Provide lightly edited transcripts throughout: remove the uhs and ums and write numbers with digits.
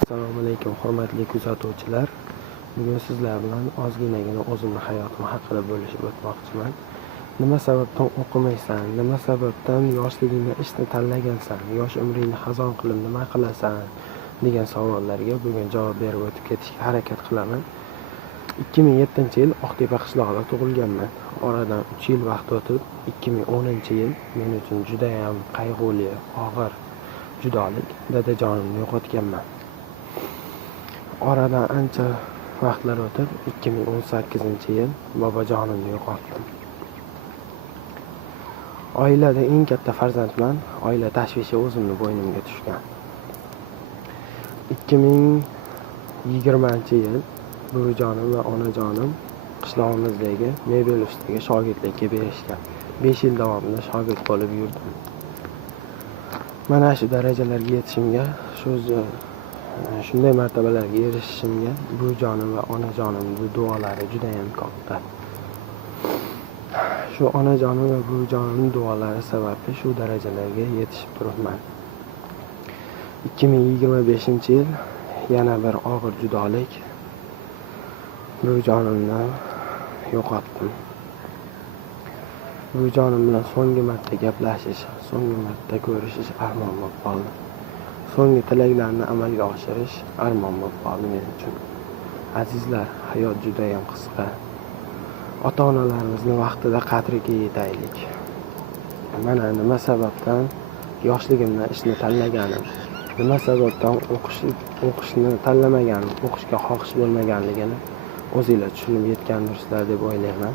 Assalomu alaykum hurmatli kuzatuvchilar. Bugun sizlar bilan ozginagina o'zimning hayotim haqida bo'lishib o'tmoqchiman. Nima sababdan o'qimaysan? Nima sababdan yoshligingda ishni tanlagansan? Yosh umringni xazon qilib nima qilasan? degan savollarga bugun javob berib o'tib ketishga harakat qilaman. 2007-yil Oqtepa qishlog'ida tug'ilganman. Oradan 3 yil vaqt o'tib 2010-yil men uchun juda ham qayg'uli, og'ir judolik dadajonimni yo'qotganman. Oradan ancha vaqtlar o'tib 2018-yil bobojonimni yo'qotdim. Oilada eng katta farzandman. Oila tashvishi o'zimni bo'ynimga tushgan. 2020-yil buvijonim va onajonim qishlog'imizdagi mebel ustiga shogirdlikka berishgan. 5 yil davomida shogird bo'lib yurdim. Mana shu darajalarga yetishimga, shunday martabalarga erishishimga buvijonim va onajonimning duolari juda ham katta. Shu onajonim va buvijonimning duolari sababli shu darajalarga yetishib turibman. 2025-yil yana bir og'ir judolik. Buvijonimni yo'qotdim. Buvijonim bilan so'nggi marta gaplashish, so'nggi marta ko'rishish armon bo'lib qoldi. So'nggi tilaklarni amalga oshirish armon bo'lib qoldi men uchun. Azizlar, hayot juda ham qisqa. Ota-onalarimizni vaqtida qadriga yetaylik. Mana nima sababdan yoshligimda ishni tanlaganim, nima sababdan o'qishni tanlamaganim, o'qishga xohish bo'lmaganligini o'zingizlar tushunib yetgandirsizlar deb o'ylayman.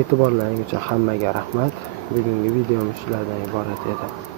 E'tiborlaringiz uchun hammaga rahmat. Bugungi videomiz shulardan iborat edi.